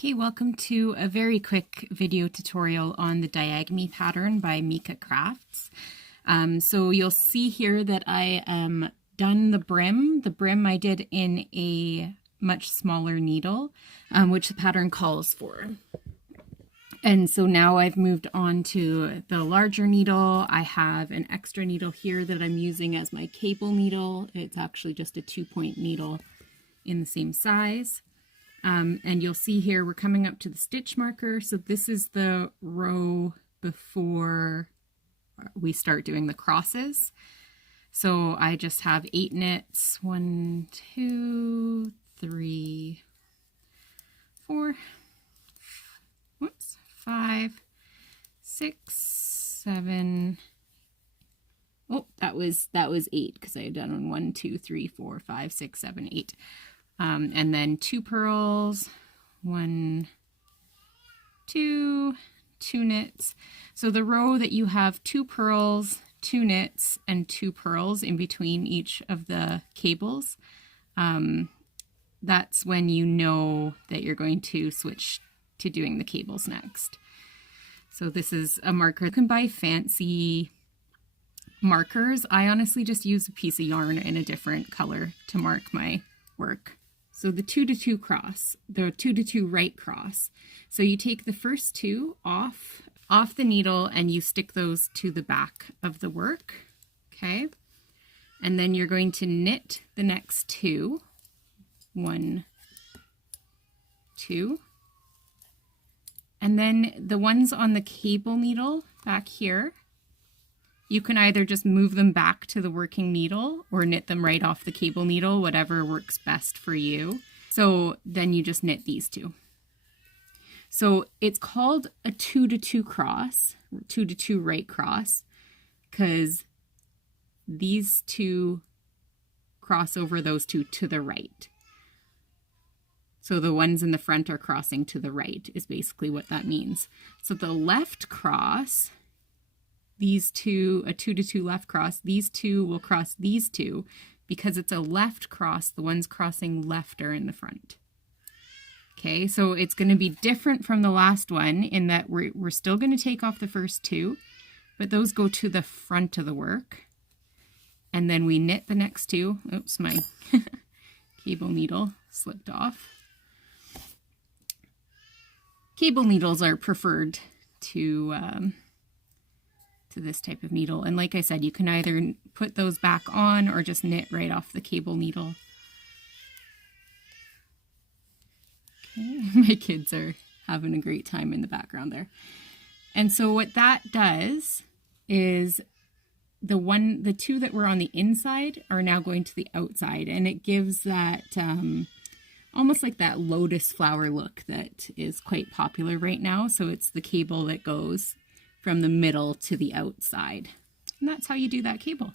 Okay, welcome to a very quick video tutorial on the Diagmy Pattern by MikaCrafts. So you'll see here that I am done the brim. The brim I did in a much smaller needle, which the pattern calls for. And so now I've moved on to the larger needle. I have an extra needle here that I'm using as my cable needle. It's actually just a 2-point needle in the same size. And you'll see here we're coming up to the stitch marker. So this is the row before we start doing the crosses. So I just have 8 knits, 1, 2, 3, 4, 5, 6, 7. Oh, that was 8 because I had done 1, 2, 3, 4, 5, 6, 7, 8. And then 2 purls, 1, 2, 2 knits. So the row that you have 2 purls, 2 knits, and 2 purls in between each of the cables, that's when you know that you're going to switch to doing the cables next. So this is a marker. You can buy fancy markers. I honestly just use a piece of yarn in a different color to mark my work. So the 2 to 2 cross, the 2 to 2 right cross. So you take the first 2 off the needle and you stick those to the back of the work, okay? And then you're going to knit the next 2, 1, 2. And then the ones on the cable needle back here, you can either just move them back to the working needle or knit them right off the cable needle, whatever works best for you. So then you just knit these 2. So it's called a 2 to 2 cross, 2 to 2 right cross, because these 2 cross over those 2 to the right. So the ones in the front are crossing to the right is basically what that means. So the left cross, these 2, a 2 to 2 left cross, these 2 will cross these 2 because it's a left cross. The ones crossing left are in the front. Okay, so it's going to be different from the last one in that we're still going to take off the first 2, but those go to the front of the work. And then we knit the next 2. Oops, my cable needle slipped off. Cable needles are preferred to this type of needle. And like I said, you can either put those back on or just knit right off the cable needle. Okay, my kids are having a great time in the background there. And so what that does is the 2 that were on the inside are now going to the outside, and it gives that almost like that lotus flower look that is quite popular right now. So it's the cable that goes from the middle to the outside. And that's how you do that cable.